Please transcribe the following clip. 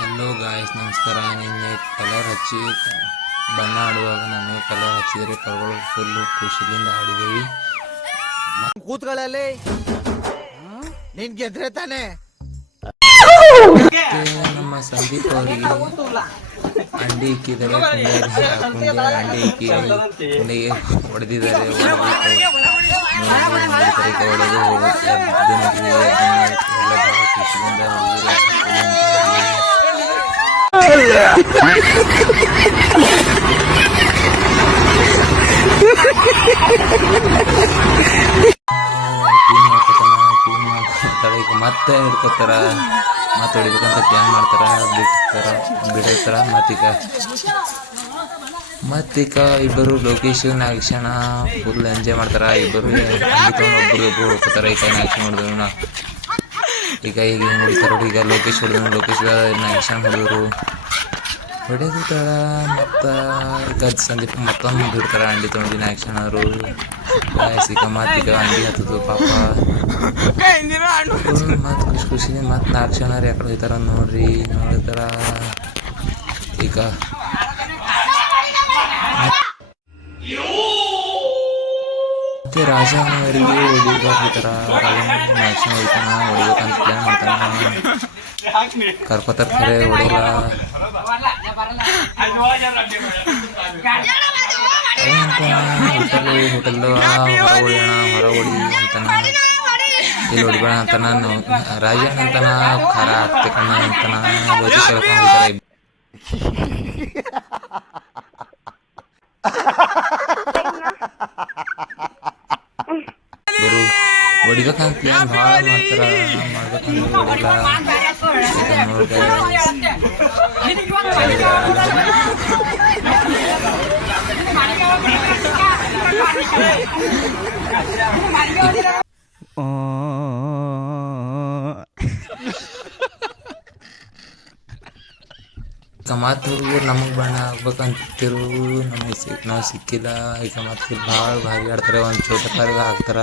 Hello guys, ನಮಸ್ಕಾರ. ನಿನ್ನೆ colour ಹಚ್ಚಿ ಬಣ್ಣ ಆಡುವಾಗ ನನಗೆ ಕಲರ್ ಹಚ್ಚಿದರೆ ಕರ್ಗಳು ಫುಲ್ಲು ಖುಷಿಯಿಂದ ಆಡಿದ್ದೀವಿ. ಕೂತ್ಗಳಲ್ಲಿ ನಿನ್ ಗೆದ್ರೆ ತಾನೆ. ಮತ್ತೆ ನಮ್ಮ ಸಂದೀಪ್ ಅವರಿಗೆ ಅಂಡಿ ಇಕ್ಕಿದರೆ ಕುಂಡೆ ಅಂಡಿ ಇಕ್ಕಿ ಕುಂಡೆಗೆ ಹೊಡೆದಿದ್ದಾರೆ. ಹೊಡೆದು ಎಲ್ಲ ಖುಷಿಯಿಂದ ಈಗ ಮತ್ತೆ ಹಿಡ್ಕೋತಾರ, ಮತ್ತೆ ಹೊಡಿಬೇಕಂತ ಪ್ಲಾನ್ ಮಾಡ್ತಾರ, ಬಿಡತಾರ. ಮತ್ತೀಗ ಇಬ್ಬರು ಲೋಕೇಶ್ ನಾಗೇಶನ ಫುಲ್ ಎಂಜಾಯ್ ಮಾಡ್ತಾರ. ಇಬ್ಬರು ಒಬ್ರು ಹೊಡ್ಕೋತಾರ. ಈಗ ನಾಗೇಶನ್ ಹೊಡೆದ್ರು, ಈಗ ಹಿಂಗೆ ಹೊಡಿತಾರ. ಈಗ ಲೋಕೇಶ್ ಹೊಡೆದ್ರು, ಲೋಕೇಶ್ ನಾಗೇಶನ್ ಹೊಡೆದು ತಳ ಮತ್ತು ಈಗ ಸಂದೀಪ್ ಮತ್ತೊಂದು ಬಿಡ್ತಾರೆ. ಅಂಡಿ ತೊಗೊಂಡಿನ ಆ್ಯಕ್ಷನ್ ಅವರು ಈಗ ಮತ್ತೀಗ ಅಂಡಿ ಹತ್ತದು ಪಾಪ ಮತ್ತು ಖುಷಿಯಿಂದ ಮತ್ತು 4 ಜನ ಯಾಕಡೆ ಹೋಗ್ತಾರ ನೋಡ್ತಾರ. ಈಗ ಮತ್ತೆ ರಾಜನವರಿಗೆ ಹೊಡಿತಾರ. ರಾಜನ ಆ್ಯಕ್ಷನ್ ಹೊಡಿಬೇಕಂತ ಪ್ಲ್ಯಾನ್ ಮಾಡ್ತಾನೆ. ಕರ್ಕೋತಾರ, ಖರೆ ಹೊಡೆಯಲ್ಲ. ಹೋಟೆಲ್ದು ಹೊರ ಹೊಡಿ ಅಂತಾನ, ಇಲ್ಲಿ ಹೊಡಿಬೇಡ ಅಂತಾನ. ರಾಜನ್ ಅಂತಾನ, ಖರ ಆಗ್ತಕ್ಕಣ್ಣ ಅಂತಾನ. ಓದಿ ಕೇಳ್ಕೊಂಡಿರ್ತಾರೆ. ಇಬ್ಬರು ಹೊಡಿಬೇಕಂತ ಪ್ಲಾನ್ ಭಾಳ ಮಾಡ್ತಾರ. ಮಾಡ್ಬೇಕಂದ್ರೆ ಮಾತು ನಮಗೆ ಬಣ್ಣ ಆಗ್ಬೇಕಂತಿರು. ನಾವು ಸಿಕ್ಕಿಲ್ಲ. ಈಗ ಮತ್ತೆ ಭಾಳ ಭಾರಿ ಆಡ್ತಾರೆ. ಒಂದು ಚೋಟ ಕಾರ್ಗ ಹಾಕ್ತಾರ.